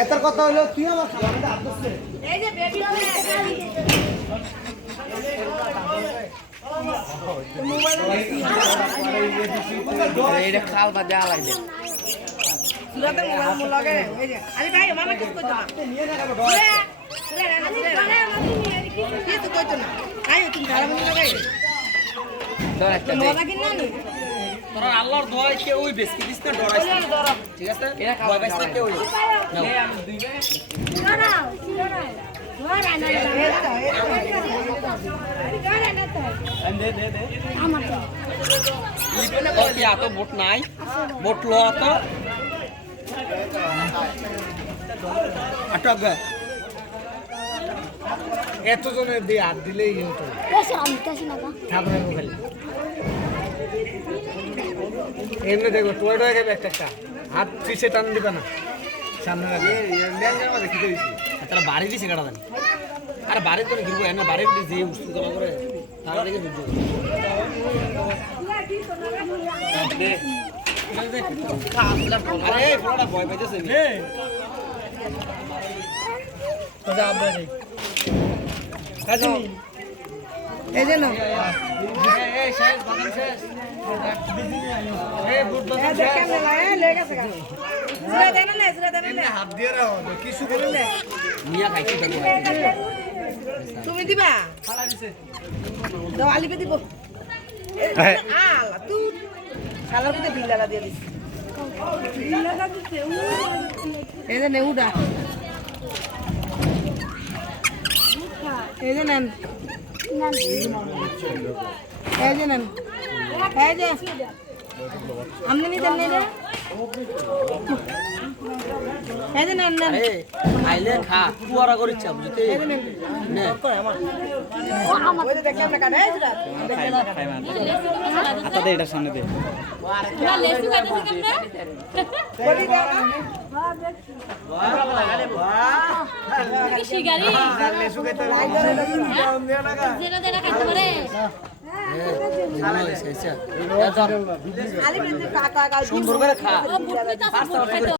এটার কথা হলো তুই আমার খাবারটা আদর্শ এই যে বেবি এটা খাল বা দেওয়া লাগবে সুরাতে মোবাইল লাগে এই যে আরে ভাই মামা কিছু কইতো না নিয়ে না খাবো কিছু কইতো না আই তুমি ধারা মনে লাগাই ধর একটা দে মজা কিনা নি তোরা আল্লাহর দোয়ায় কে ওই বেশি দিস না ডরাইস না ঠিক আছে এরা খাওয়া ভয় পাইছ না কে ওই নাও কি এত ভোট নাই ভোট লো এত আটক এত জনের দিয়ে হাত দিলেই হতো ঠাকুরের মোবাইল এমনি দেখবো টোয়েটো গেবে একটা হাত পিছিয়ে টান দিবে না সামনে রাখবে তারা বাড়ি দিছে কাটা জানি আরে বাড়ির তো গিরবো এনে বাড়ির যে উস্তুতলা করে তারা দেখে যুদ্ধ আরে এই পুরোটা ভয় পাইতেছে এই যে না এই শেষ বাদাম শেষ এই বুট এই বাদাম দেখেন না এই লেগে গেছে সুরা দেন না সুরা দেন না হাত দিয়ে রাখো কিছু করুন মিয়া খাইছি দেখো তুমি দিবা দাও আলিপে দিব আলা তুই শালার মধ্যে বিল্লালা দিয়ে দিস বিল্লালা দিতে এই যে নেউডা এই যে নেন এই যে নেন এই যে আমনে নি দেন রে এই যে নেন নেন আরে খাইলে খা কুয়ারা করিচ্ছা বুঝতে নে ওই যে দেখেন না কানে এই যে আচ্ছা এটার সামনে দে বলি দাও না আলিপে কাকা সুন্দর করে খা